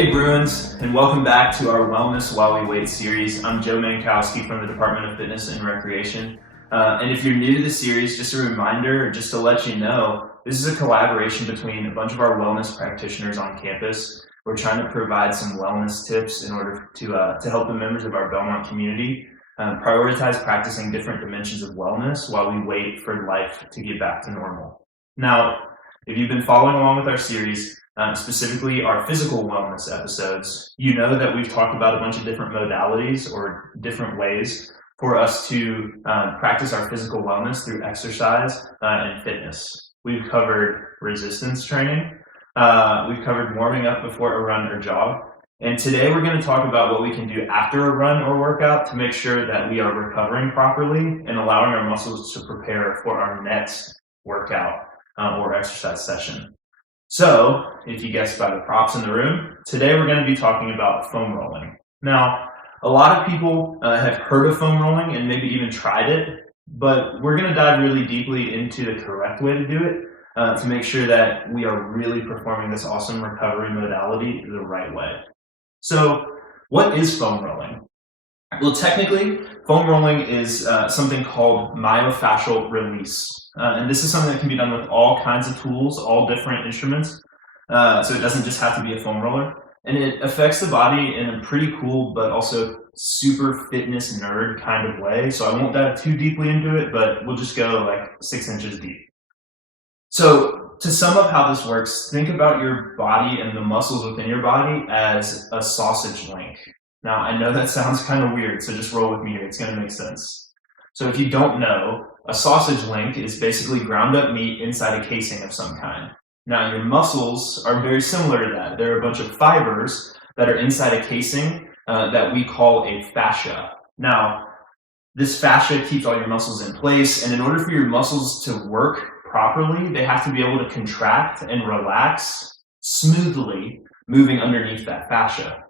Hey Bruins, and welcome back to our Wellness While We Wait series. I'm Joe Mankowski from the Department of Fitness and Recreation. And if you're new to the series, just a reminder, just to let you know, this is a collaboration between a bunch of our wellness practitioners on campus. We're trying to provide some wellness tips in order to help the members of our Belmont community prioritize practicing different dimensions of wellness while we wait for life to get back to normal. Now, if you've been following along with our series, specifically our physical wellness episodes, you know that we've talked about a bunch of different modalities or different ways for us to practice our physical wellness through exercise and fitness. We've covered resistance training, we've covered warming up before a run or jog, and today we're going to talk about what we can do after a run or workout to make sure that we are recovering properly and allowing our muscles to prepare for our next workout or exercise session. So, if you guessed by the props in the room, today we're going to be talking about foam rolling. Now, a lot of people have heard of foam rolling and maybe even tried it, but we're going to dive really deeply into the correct way to do it to make sure that we are really performing this awesome recovery modality the right way. So, what is foam rolling? Well, technically, foam rolling is something called Myofascial Release. And this is something that can be done with all kinds of tools, all different instruments. So it doesn't just have to be a foam roller. And it affects the body in a pretty cool, but also super fitness nerd kind of way. So I won't dive too deeply into it, but we'll just go like 6 inches deep. So to sum up how this works, think about your body and the muscles within your body as a sausage link. Now, I know that sounds kind of weird, so just roll with me here. It's going to make sense. So if you don't know, a sausage link is basically ground up meat inside a casing of some kind. Now, your muscles are very similar to that. They're a bunch of fibers that are inside a casing that we call a fascia. Now, this fascia keeps all your muscles in place, and in order for your muscles to work properly, they have to be able to contract and relax smoothly, moving underneath that fascia.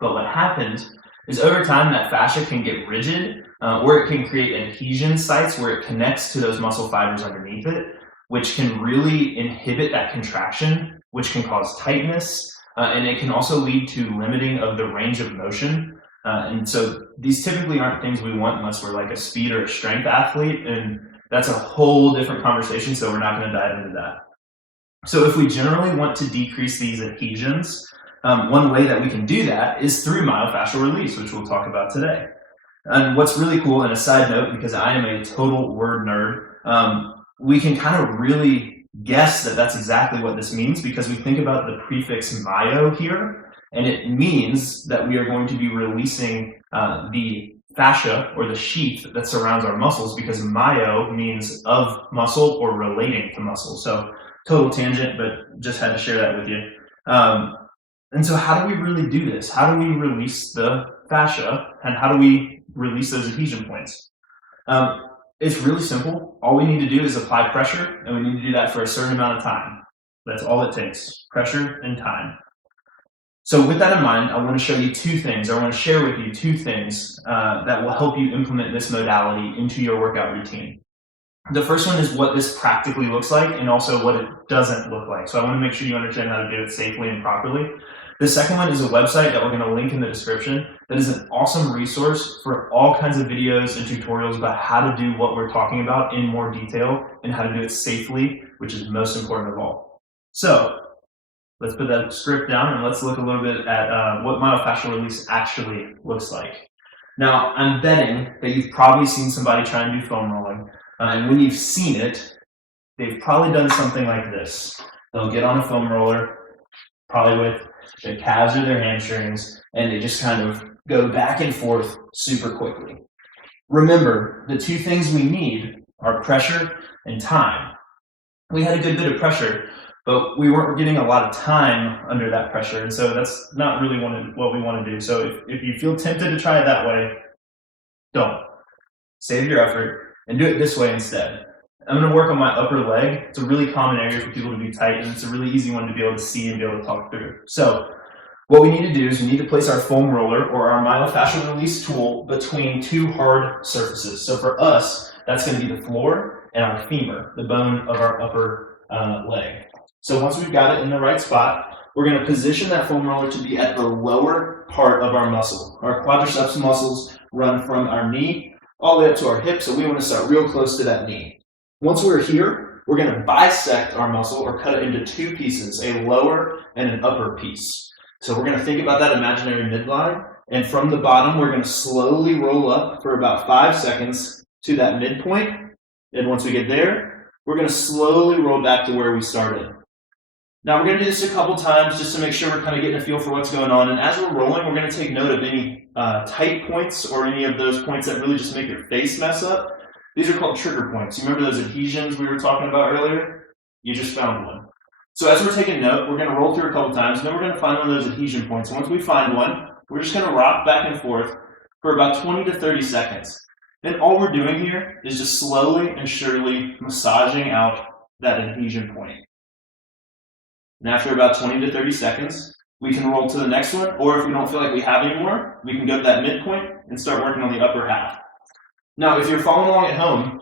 But what happens is over time that fascia can get rigid, or it can create adhesion sites where it connects to those muscle fibers underneath it, which can really inhibit that contraction, which can cause tightness, and it can also lead to limiting of the range of motion. And so these typically aren't things we want unless we're like a speed or a strength athlete, and that's a whole different conversation, so we're not going to dive into that. So if we generally want to decrease these adhesions, one way that we can do that is through myofascial release, which we'll talk about today. And what's really cool, and a side note, because I am a total word nerd, we can kind of really guess that that's exactly what this means because we think about the prefix myo here, and it means that we are going to be releasing the fascia or the sheath that surrounds our muscles, because myo means of muscle or relating to muscle. So total tangent, but just had to share that with you. And so how do we really do this? How do we release the fascia, and how do we release those adhesion points? It's really simple. All we need to do is apply pressure, and we need to do that for a certain amount of time. That's all it takes, pressure and time. So with that in mind, I want to show you two things. I want to share with you two things that will help you implement this modality into your workout routine. The first one is what this practically looks like, and also what it doesn't look like. So I want to make sure you understand how to do it safely and properly. The second one is a website that we're going to link in the description that is an awesome resource for all kinds of videos and tutorials about how to do what we're talking about in more detail and how to do it safely, which is most important of all. So let's put that script down and let's look a little bit at what myofascial release actually looks like. Now, I'm betting that you've probably seen somebody try and do foam rolling, and when you've seen it, they've probably done something like this. They'll get on a foam roller, probably with their calves or their hamstrings, and they just kind of go back and forth super quickly. Remember, the two things we need are pressure and time. We had a good bit of pressure, but we weren't getting a lot of time under that pressure, and so that's not really what we want to do. So if you feel tempted to try it that way, don't. Save your effort and do it this way instead. I'm going to work on my upper leg. It's a really common area for people to be tight, and it's a really easy one to be able to see and be able to talk through. So what we need to do is we need to place our foam roller or our myofascial release tool between two hard surfaces. So for us, that's going to be the floor and our femur, the bone of our upper leg. So once we've got it in the right spot, we're going to position that foam roller to be at the lower part of our muscle. Our quadriceps muscles run from our knee all the way up to our hip, so we want to start real close to that knee. Once we're here, we're going to bisect our muscle or cut it into two pieces, a lower and an upper piece. So we're going to think about that imaginary midline, and from the bottom, we're going to slowly roll up for about 5 seconds to that midpoint. And once we get there, we're going to slowly roll back to where we started. Now we're going to do this a couple times just to make sure we're kind of getting a feel for what's going on. And as we're rolling, we're going to take note of any tight points or any of those points that really just make your face mess up. These are called trigger points. You remember those adhesions we were talking about earlier? You just found one. So as we're taking note, we're going to roll through a couple times, and then we're going to find one of those adhesion points. Once we find one, we're just going to rock back and forth for about 20 to 30 seconds. And all we're doing here is just slowly and surely massaging out that adhesion point. And after about 20 to 30 seconds, we can roll to the next one, or if we don't feel like we have any more, we can go to that midpoint and start working on the upper half. Now, if you're following along at home,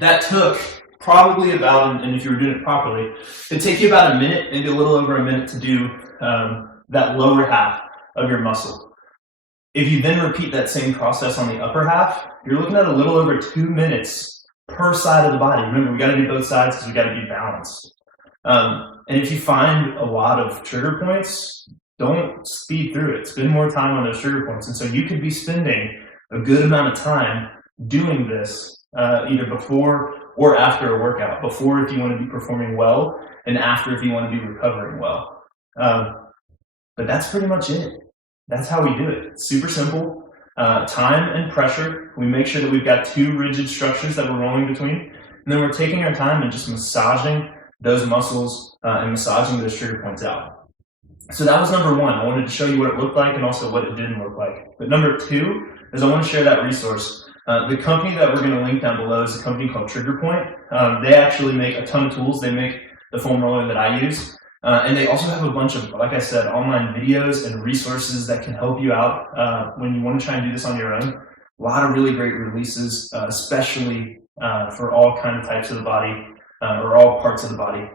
that took probably about, and if you were doing it properly, it'd take you about a minute, maybe a little over a minute to do that lower half of your muscle. If you then repeat that same process on the upper half, you're looking at a little over 2 minutes per side of the body. Remember, we got to do both sides because we got to be balanced. And if you find a lot of trigger points, don't speed through it. Spend more time on those trigger points. And so you could be spending a good amount of time doing this either before or after a workout. Before if you want to be performing well, and after if you want to be recovering well. But that's pretty much it. That's how we do it. It's super simple. Time and pressure. We make sure that we've got two rigid structures that we're rolling between. And then we're taking our time and just massaging those muscles and massaging those trigger points out. So that was number one. I wanted to show you what it looked like and also what it didn't look like. But number two is I want to share that resource. The company that we're going to link down below is a company called Trigger Point. They actually make a ton of tools. They make the foam roller that I use. And they also have a bunch of, like I said, online videos and resources that can help you out when you want to try and do this on your own. A lot of really great releases, especially for all kind of types of the body or all parts of the body.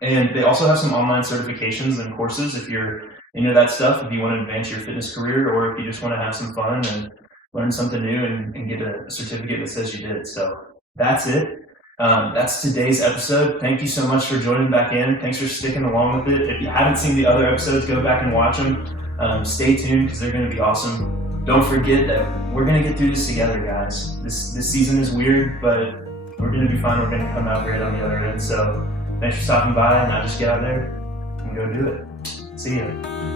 And they also have some online certifications and courses if you're into that stuff, if you want to advance your fitness career, or if you just want to have some fun and learn something new and get a certificate that says you did it. So that's it. That's today's episode. Thank you so much for joining back in. Thanks for sticking along with it. If you haven't seen the other episodes, go back and watch them. Stay tuned because they're going to be awesome. Don't forget that we're going to get through this together, guys. This season is weird, but we're going to be fine. We're going to come out great on the other end. So thanks for stopping by, and now just get out there and go do it. See ya.